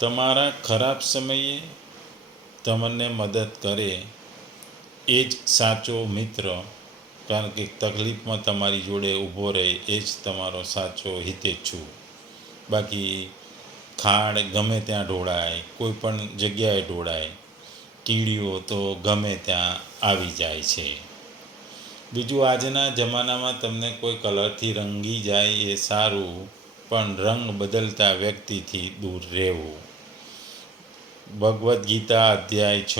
તમારા ખરાબ સમયે તમને મદદ કરે એ જ સાચો મિત્ર, કારણ કે તકલીફમાં તમારી જોડે ઊભો રહે એ જ તમારો સાચો હિતેચ્છુ. બાકી ખાડ ગમે ત્યાં ઢોળાય, કોઈ પણ જગ્યાએ ઢોળાય, કીડીઓ તો ગમે ત્યાં આવી જાય છે. બીજું, આજના જમાનામાં તમને કોઈ કલરથી રંગી જાય એ સારું, પણ રંગ બદલતા વ્યક્તિથી દૂર રહેવું. ભગવદ્ ગીતા અધ્યાય છ,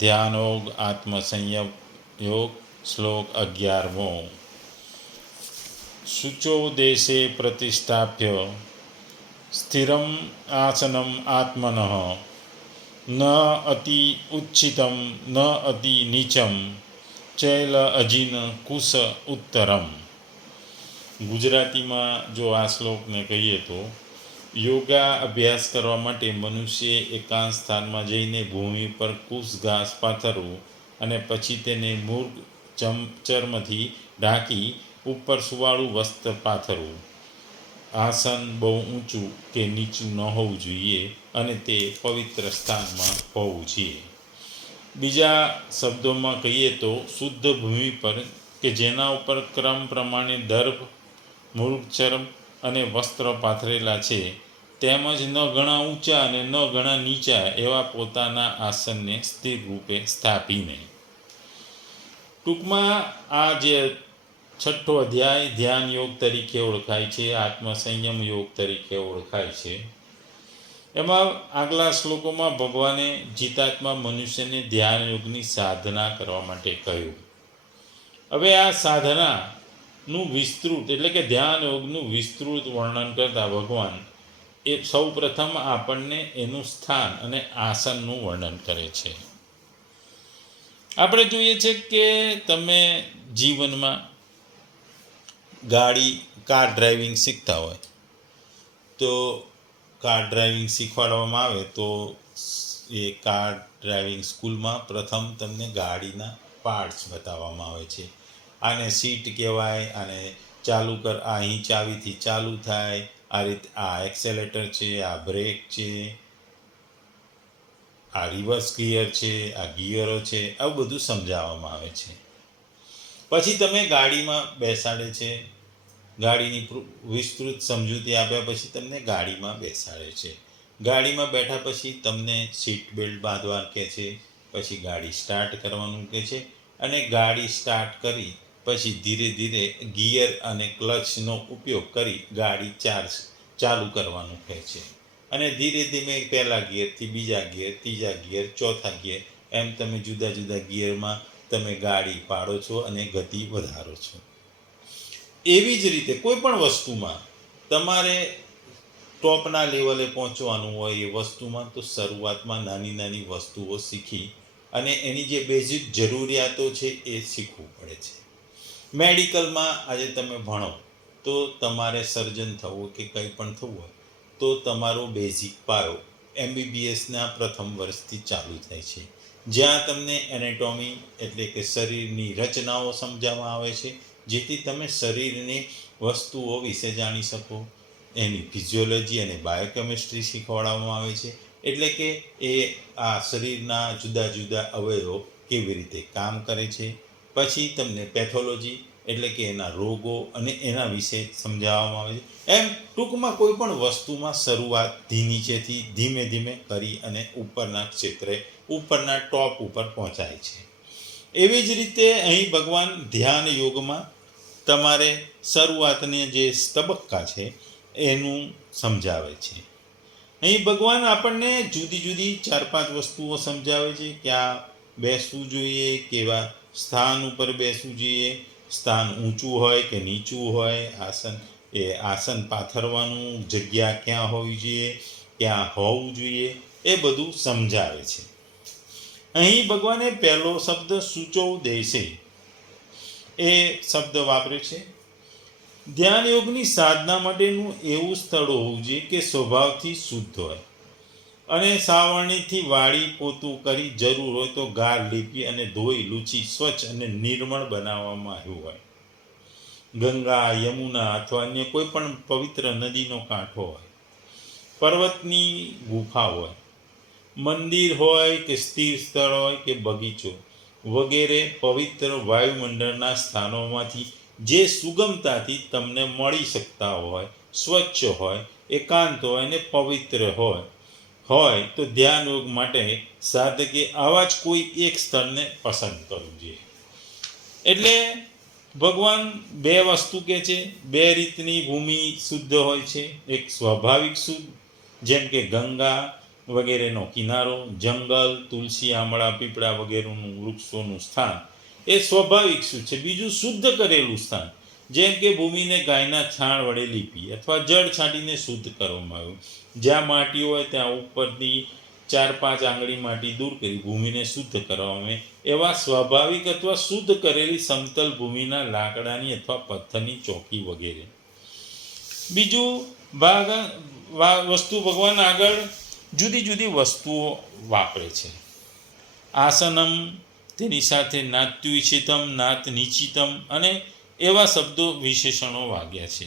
ધ્યાનોગ આત્મસંયમ યોગ શ્લોક અગિયારમો. શુચો દેશે પ્રતિષ્ઠાપ્ય સ્થિરમ આસનમ આત્મન, ન અતિ ઉચ્છિતમ, ન અતિ નીચમ, ચૈલ અજીન કુશ ઉત્તરમ. ગુજરાતીમાં જો આ શ્લોકને કહીએ તો યોગા અભ્યાસ કરવા માટે મનુષ્ય એકાંત સ્થાનમાં જઈને ભૂમિ પર કુશ ઘાસ પાથરવું અને પછી તેને મૂર્ગ ચમ, ચર્મથી ઢાંકી ઉપર સુવાળું વસ્ત્ર પાથરવું. આસન બહુ ઊંચું કે નીચું ન હોવું જોઈએ અને તે પવિત્ર સ્થાનમાં હોવું જોઈએ. બીજા શબ્દોમાં કહીએ તો શુદ્ધ ભૂમિ પર કે જેના ઉપર ક્રમ પ્રમાણે દર્ભ મૃગચર્મ અને વસ્ત્ર પાથરેલા છે તેમજ ન ઘણા ઊંચા અને ન ઘણા નીચા એવા પોતાના આસનને સ્થિર રૂપે સ્થાપીને. ટૂંકમાં આ જે છઠ્ઠો અધ્યાય ધ્યાન યોગ તરીકે ઓળખાય છે આત્મસંયમ યોગ તરીકે ઓળખાય છે. એમાં આગલા શ્લોકોમાં ભગવાને જીતાત્મા મનુષ્યને ધ્યાન યોગની સાધના કરવા માટે કહ્યું. હવે આ સાધનાનું વિસ્તૃત એટલે કે ધ્યાન યોગનું વિસ્તૃત વર્ણન કરતા ભગવાન એ સૌ પ્રથમ આપણને એનું સ્થાન અને આસનનું વર્ણન કરે છે. આપણે જોઈએ છે કે તમે જીવનમાં ગાડી, કાર ડ્રાઇવિંગ શીખતા હોય, તો કાર ડ્રાઇવિંગ શીખવાડવામાં આવે તો એ કાર ડ્રાઇવિંગ સ્કૂલમાં પ્રથમ તમને ગાડીના પાર્ટ્સ બતાવવામાં આવે છે. આને સીટ કહેવાય, આને ચાલુ કર અહીં ચાવીથી ચાલુ થાય આ રીતે, આ એક્સેલેટર છે, આ બ્રેક છે, આ રિવર્સ ગિયર છે, આ ગિયરો છે, આવું બધું સમજાવવામાં આવે છે. પછી તમે ગાડીમાં બેસાડે છે, ગાડીની વિસ્તૃત સમજૂતી આપ્યા પછી તમને ગાડીમાં બેસાડે છે. ગાડીમાં બેઠા પછી તમને સીટ બેલ્ટ બાંધવા કહે છે, પછી ગાડી સ્ટાર્ટ કરવાનું કહે છે, અને ગાડી સ્ટાર્ટ કરી પછી ધીરે ધીરે ગિયર અને ક્લચનો ઉપયોગ કરી ગાડી ચાર્જ ચાલુ કરવાનું કહે છે. અને ધીરે ધીમે પહેલા ગિયરથી બીજા ગિયર, ત્રીજા ગિયર, ચોથા ગિયર, એમ તમે જુદા જુદા ગિયરમાં તમે ગાડી પાડો છો અને ગતિ વધારો છો. એવી જ રીતે કોઈ પણ વસ્તુમાં તમારે ટોપના લેવલે પહોંચવાનું હોય એ વસ્તુમાં તો શરૂઆતમાં નાની નાની વસ્તુઓ શીખી અને એની જે બેઝિક જરૂરિયાતો છે એ શીખવું પડે છે. મેડિકલમાં આજે તમે ભણો, તો તમારે સર્જન થવું કે કંઈ પણ થવું હોય, તો તમારો બેઝિક પાયો એમબીબીએસના પ્રથમ વર્ષથી ચાલુ થાય છે. જ્યાં તમને એનેટોમી એટલે કે શરીરની રચનાઓ સમજાવવામાં આવે છે, જેથી તમે શરીરની વસ્તુઓ વિશે જાણી શકો. એની ફિઝિયોલોજી અને બાયોકેમિસ્ટ્રી શીખવાડવામાં આવે છે, એટલે કે એ આ શરીરના જુદા જુદા અવયવો કેવી રીતે કામ કરે છે પછી તમને પેથોલોજી એટલે કે એના રોગો અને એના વિશે સમજાવવામાં આવે છે. એમ ટૂંકમાં કોઈ પણ વસ્તુમાં શરૂઆત ધી નીચેથી ધીમે ધીમે કરી અને ઉપરના ક્ષેત્રે, ઉપરના ટોપ ઉપર પહોંચાય છે. એવી જ રીતે અહીં ભગવાન ધ્યાન યોગમાં તમારે શરૂઆતને જે તબક્કા છે એનું સમજાવે છે. અહીં ભગવાન આપણને જુદી જુદી ચાર પાંચ વસ્તુઓ સમજાવે છે કે આ બેસવું જોઈએ, કેવા સ્થાન ઉપર બેસવું જોઈએ. સ્થાન ઊંચું હોય કે નીચું હોય, આસન, એ આસન પાથરવાનું જગ્યા ક્યાં હોવી જોઈએ, ક્યાં હોવું જોઈએ, એ બધું સમજાવે છે. અહીં ભગવાને પહેલો શબ્દ સૂચવ દેશે એ શબ્દ વાપર્યો છે. ધ્યાન યોગની સાધના માટેનું એવું સ્થળ હોવું જોઈએ કે સ્વભાવથી શુદ્ધ હોય. અને સાવરણીથી વાળી પોતું કરી જરૂર હોય તો ગાર લીપી અને ધોઈ, લૂછી, સ્વચ્છ અને નિર્મળ બનાવવામાં આવ્યું હોય. ગંગા, યમુના અથવા અન્ય કોઈ પણ પવિત્ર નદીનો કાંઠો હોય. પર્વતની ગુફા હોય. મંદિર હોય કે સ્થિર સ્થળ હોય કે બગીચો વગેરે પવિત્ર વાયુમંડળના સ્થાનોમાંથી જે સુગમતાથી તમને મળી શકતા હોય, સ્વચ્છ હોય, એકાંત હોય અને પવિત્ર હોય. હોય તો ધ્યાન યોગ માટે સાધકે આવા જ કોઈ એક સ્થળને પસંદ કરવું જોઈએ. એટલે ભગવાન બે વસ્તુ કહે છે. બે રીતની ભૂમિ શુદ્ધ હોય છે. એક સ્વાભાવિક શુદ્ધ, જેમ કે ગંગા વગેરેનો કિનારો, જંગલ, તુલસી, આમળા, પીપળા વગેરેનું વૃક્ષોનું સ્થાન એ સ્વાભાવિક શુદ્ધ છે. બીજું શુદ્ધ કરેલું સ્થાન જેમ કે ભૂમિને ગાયના છાણ વડે લીપી અથવા જળ છાંટીને શુદ્ધ કરવામાં આવ્યું. જ્યાં માટી હોય ત્યાં ઉપરની ચાર પાંચ આંગળી માટી દૂર કરી ભૂમિને શુદ્ધ કરવામાં એવા સ્વાભાવિક અથવા શુદ્ધ કરેલી સમતલ ભૂમિના લાકડાની અથવા પથ્થરની ચોકી વગેરે. બીજું ભાગ વસ્તુ ભગવાન આગળ જુદી જુદી વસ્તુઓ વાપરે છે. આસનમ, તેની સાથે નાત્યુચિતમ નાત નિચિતમ અને એવા શબ્દો વિશેષણો વાગ્યા છે.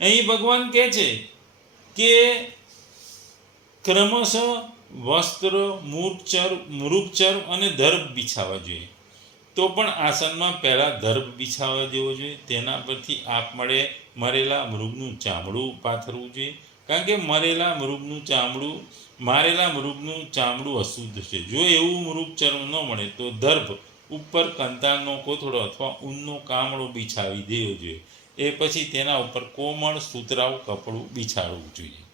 અહીં ભગવાન કહે છે કે ક્રમશઃ વસ્ત્ર મૂર્ચર મૃગચર અને દર્ભ બિછાવવા જોઈએ. તો પણ આસનમાં પહેલાં દર્ભ બિછાવવા દેવો જોઈએ. તેના પરથી આપમળે મરેલા મૃગનું ચામડું પાથરવું જોઈએ. કારણ કે મરેલા મૃગનું ચામડું, મારેલા મૃગનું ચામડું અશુદ્ધ છે. જો એવું મૃગ ચર્મ ન મળે તો દર્ભ ઉપર કંતાળનો કોથળો અથવા ઊનનો કામળો બિછાવી દેવો જોઈએ. એ પછી તેના ઉપર કોમળ, સુતરાઉ, કપડું બિછાડવું જોઈએ.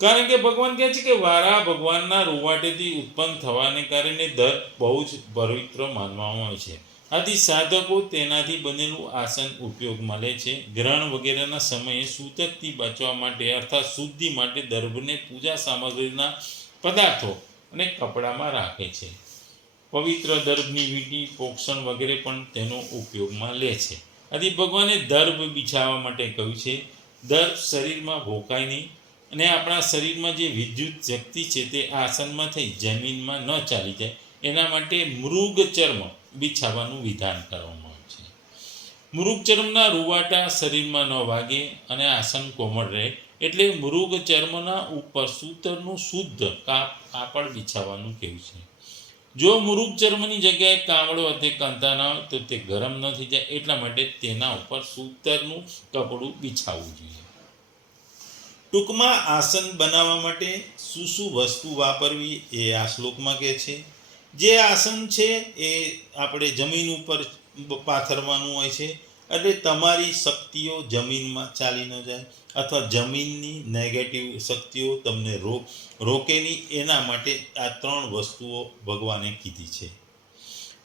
કારણ કે ભગવાન કહે છે કે વારા ભગવાનના રૂવાટેથી ઉત્પન્ન થવાને કારણે દર બહુ જ પવિત્ર માનવામાં આવે છે. આથી સાધકો તેનાથી બનેલું આસન ઉપયોગમાં લે છે. ગ્રહણ વગેરેના સમયે સૂતકથી બચવા માટે અર્થાત શુદ્ધિ માટે દર્ભને પૂજા સામગ્રીના પદાર્થો અને કપડામાં રાખે છે. પવિત્ર દર્ભની વીંટી પોક્ષણ વગેરે પણ તેનો ઉપયોગમાં લે છે. આથી ભગવાને દર્ભ બિછાવવા માટે કહ્યું છે, દર્ભ શરીરમાં ભોકાય નહીં અને આપણા શરીરમાં જે વિદ્યુત શક્તિ છે તે આસનમાં થઈ જમીનમાં ન ચાલી જાય, એના માટે મૃગ ચર્મ બિછાવવાનું વિધાન કરવામાં આવે છે. મૃગ ચર્મના રૂવાટા શરીરમાં ન વાગે અને આસન કોમળ રહે એટલે મૃગ ચર્મના ઉપર સૂતરનું શુદ્ધ કાપ કાપડ બિછાવવાનું કહેવું છે. જો મૃગ ચર્મની જગ્યાએ કાવડો અથવા કાંતા ના હોય તો તે ગરમ ન થઈ જાય એટલા માટે તેના ઉપર સૂતરનું કપડું બિછાવવું જોઈએ. ટૂંકમાં આસન બનાવવા માટે શું શું વસ્તુ વાપરવી એ આ શ્લોકમાં કહે છે. જે આસન છે એ આપણે જમીન ઉપર પાથરવાનું હોય છે. એટલે તમારી શક્તિઓ જમીનમાં ચાલી ન જાય અથવા જમીનની નેગેટિવ શક્તિઓ તમને રોક રોકેની એના માટે આ ત્રણ વસ્તુઓ ભગવાને કીધી છે.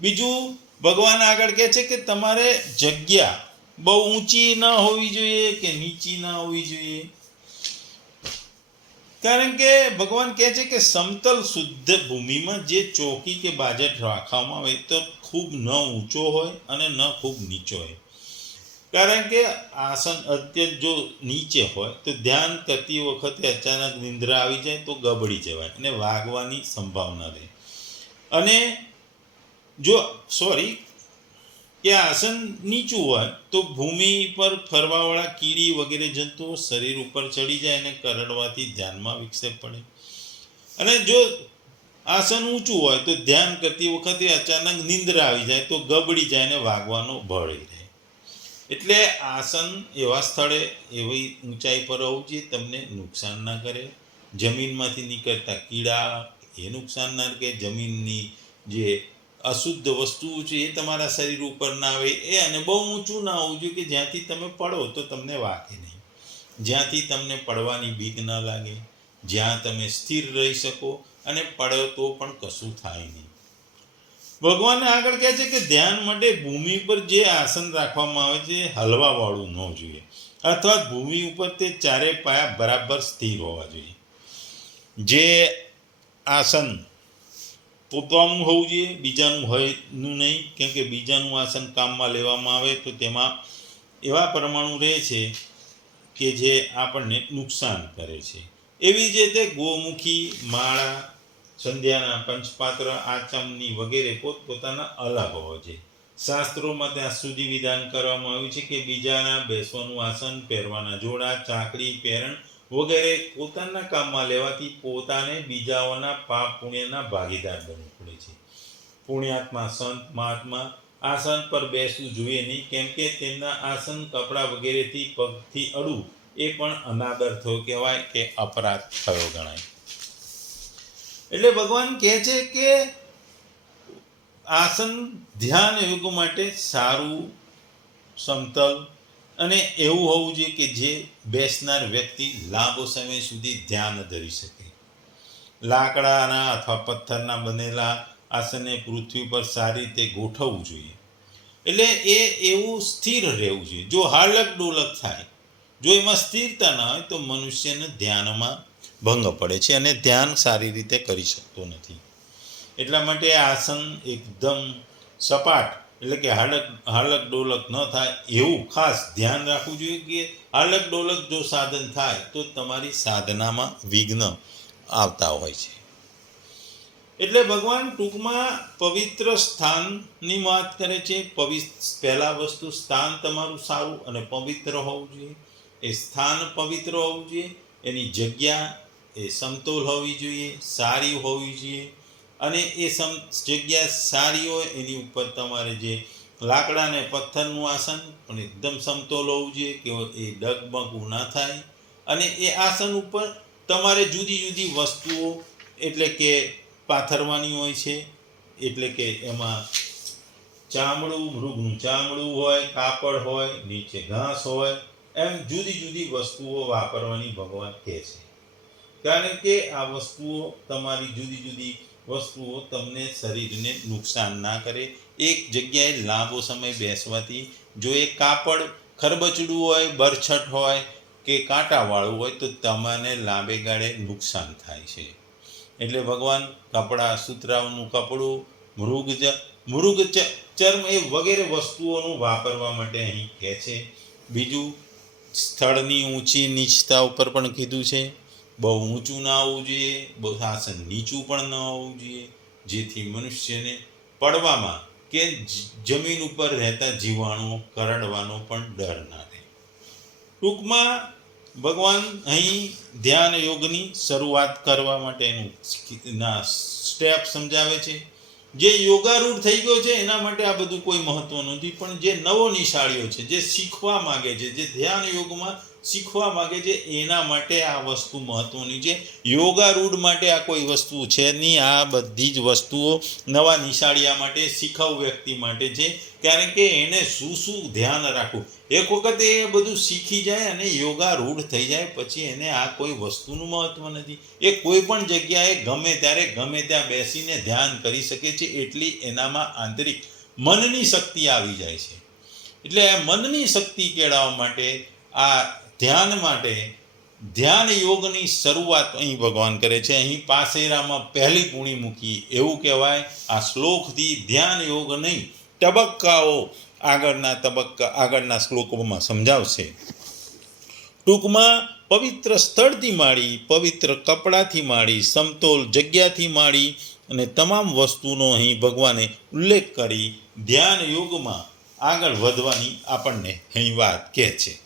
બીજું, ભગવાન આગળ કહે છે કે તમારે જગ્યા બહુ ઊંચી ન હોવી જોઈએ કે નીચી ન હોવી જોઈએ. કારણ કે ભગવાન કહે છે કે સમતલ શુદ્ધ ભૂમિમાં જે ચોકી કે બાજટ રાખવામાં આવે તો ખૂબ ન ઊંચો હોય અને ન ખૂબ નીચો હોય. કારણ કે આસન અત્યંત જો નીચે હોય, તો ધ્યાન કરતી વખતે અચાનક નિંદ્રા આવી જાય તો ગબડી જવાય અને વાગવાની સંભાવના રહે. અને જો સોરી કે આસન નીચું હોય, તો ભૂમિ પર ફરવાવાળા કીડી વગેરે જંતુઓ શરીર ઉપર ચડી જાય અને કરડવાથી ધ્યાનમાં વિક્ષેપ પડે. અને જો આસન ઊંચું હોય, તો ધ્યાન કરતી વખતે અચાનક નિંદ્રા આવી જાય તો ગબડી જાય અને વાગવાનો ભળ રહે. એટલે આસન એવા સ્થળે એવી ઊંચાઈ પર હોવું જોઈએ, તમને નુકસાન ના કરે. જમીનમાંથી નીકળતા કીડા એ નુકસાન ના કરે જમીનની જે અશુદ્ધ વસ્તુઓ છે એ તમારા શરીર ઉપર ના આવે, એ અને બહુ ઊંચું ના હોવું જોઈએ કે જ્યાંથી તમે પડો તો તમને વાગે નહીં. જ્યાંથી તમને પડવાની બીક ન લાગે, જ્યાં તમે સ્થિર રહી શકો અને પડો તો પણ કશું થાય નહીં. ભગવાને આગળ કહે છે કે ધ્યાન માટે ભૂમિ પર જે આસન રાખવામાં આવે છે, એ હલવાવાળું ન જોઈએ. અથવા ભૂમિ ઉપર તે ચારે પાયા બરાબર સ્થિર હોવા જોઈએ. જે આસન પોતાનું હોવું જોઈએ, બીજાનું હોયનું નહીં. કેમ કે બીજાનું આસન કામમાં લેવામાં આવે તો તેમાં એવા પરમાણુ રહે છે કે જે આપણને નુકસાન કરે છે. એવી જ રીતે ગોમુખી, માળા સંધ્યાના પંચપાત્ર આચમની વગેરે પોતપોતાના અલગ હોય છે. શાસ્ત્રોમાં ત્યાં સુધી વિધાન કરવામાં આવ્યું છે કે બીજાના બેસવાનું આસન, પહેરવાના જોડા ચાકડી પેરણ વગેરે પોતાના કામમાં લેવાથી પોતાને બીજાઓના પાપ પુણ્યના ભાગીદાર બનવું પડે છે. પુણ્યાત્મા સંત મહાત્મા આસન પર બેસવું જોઈએ નહીં, કેમ કે તેમના આસન કપડાં વગેરેથી પગથી અડવું એ પણ અનાદર થયો કહેવાય કે અપરાધ થયો ગણાય. એટલે ભગવાન કહે છે કે આસન ધ્યાન યોગ માટે સારું, સમતલ અને એવું હોવું જોઈએ કે જે બેસનાર વ્યક્તિ લાંબો સમય સુધી ધ્યાન ધરી શકે. લાકડાના અથવા પથ્થરના બનેલા આસનને પૃથ્વી પર સારી રીતે ગોઠવવું જોઈએ. એટલે એ એવું સ્થિર રહેવું જોઈએ. જો હાલક ડોલક થાય, જો એમાં સ્થિરતા ના હોય, તો મનુષ્યને ધ્યાનમાં ભંગ પડે છે અને ધ્યાન સારી રીતે કરી શકતો નથી. એટલા માટે આસન એકદમ સપાટ, એટલે કે હાલક હાલક ડોલક ન થાય એવું ખાસ ધ્યાન રાખવું જોઈએ કે હાલક ડોલક જો સાધન થાય તો તમારી સાધનામાં વિઘ્ન આવતા હોય છે. એટલે ભગવાન ટૂંકમાં પવિત્ર સ્થાનની વાત કરે છે. પવિત્ર પહેલાં વસ્તુ સ્થાન તમારું સારું અને પવિત્ર હોવું જોઈએ. એ સ્થાન પવિત્ર હોવું જોઈએ. એની જગ્યા એ સમતોલ હોવી જોઈએ, સારી હોવી જોઈએ અને એ સમ, જગ્યા સારી હોય એની ઉપર તમારે જે લાકડા અને પથ્થરનું આસન પણ એકદમ સમતોલ હોવું જોઈએ કે એ ડગમગું ના થાય અને એ આસન ઉપર તમારે જુદી જુદી વસ્તુઓ એટલે કે પાથરવાની હોય છે, એટલે કે એમાં ચામડું, મૃગનું ચામડું હોય, કાપડ હોય, નીચે ઘાસ હોય, એમ જુદી જુદી વસ્તુઓ વાપરવાની ભગવાન કહે છે. કારણ કે આ વસ્તુઓ, તમારી જુદી જુદી વસ્તુઓ તમને શરીરને નુકસાન ના કરે. એક જગ્યાએ લાંબો સમય બેસવાથી જો એ કાપડ ખરબચડું હોય, બરછટ હોય કે કાંટાવાળું હોય, તો તમને લાંબે ગાળે નુકસાન થાય છે. એટલે ભગવાન કપડાં સુતરાઓનું કપડું, મૃગ મૃગ ચર્મ એ વગેરે વસ્તુઓનું વાપરવા માટે અહીં કહે છે. બીજું સ્થળની ઊંચી નીચતા ઉપર પણ કીધું છે. બહુ ઊંચું ના હોવું જોઈએ, બહુ આસન નીચું પણ ન હોવું જોઈએ, જેથી મનુષ્યને પડવામાં કે જમીન ઉપર રહેતા જીવાણુઓ કરડવાનો પણ ડર ના રહે. ટૂંકમાં ભગવાન અહીં ધ્યાન યોગની શરૂઆત કરવા માટેનું સ્ટેપ સમજાવે છે. જે યોગારૂઢ થઈ ગયો છે, એના માટે આ બધું કોઈ મહત્વ નથી, પણ જે નવો નિશાળીઓ છે, જે શીખવા માંગે છે, જે ધ્યાન યોગમાં શીખવા માગે છે એના માટે આ વસ્તુ મહત્વની છે. યોગારૂઢ માટે આ કોઈ વસ્તુ છે નહીં. આ બધી જ વસ્તુઓ નવા નિશાળિયા માટે, શીખવ વ્યક્તિ માટે છે. કારણ કે એને શું શું ધ્યાન રાખવું? એક વખત એ બધું શીખી જાય અને યોગારૂઢ થઈ જાય, પછી એને આ કોઈ વસ્તુનું મહત્વ નથી. એ કોઈ પણ જગ્યાએ ગમે ત્યારે ગમે ત્યાં બેસીને ધ્યાન કરી શકે છે, એટલી એનામાં આંતરિક મનની શક્તિ આવી જાય છે. એટલે મનની શક્તિ કેળવવા માટે આ ધ્યાન માટે ધ્યાન યોગની શરૂઆત અહીં ભગવાન કરે છે. અહીં પાસેરામાં પહેલી પૂણી મૂકી. એવું કહેવાય, આ શ્લોકથી ધ્યાન યોગ નહીં, તબક્કાઓ આગળના તબક્કા, આગળના શ્લોકોમાં સમજાવશે. ટૂંકમાં, પવિત્ર સ્થળથી માંડી, પવિત્ર કપડાથી માંડી, સમતોલ જગ્યાથી માંડી અને તમામ વસ્તુનો અહીં ભગવાને ઉલ્લેખ કરી ધ્યાન યોગમાં આગળ વધવાની આપણને અહીં વાત કહે છે.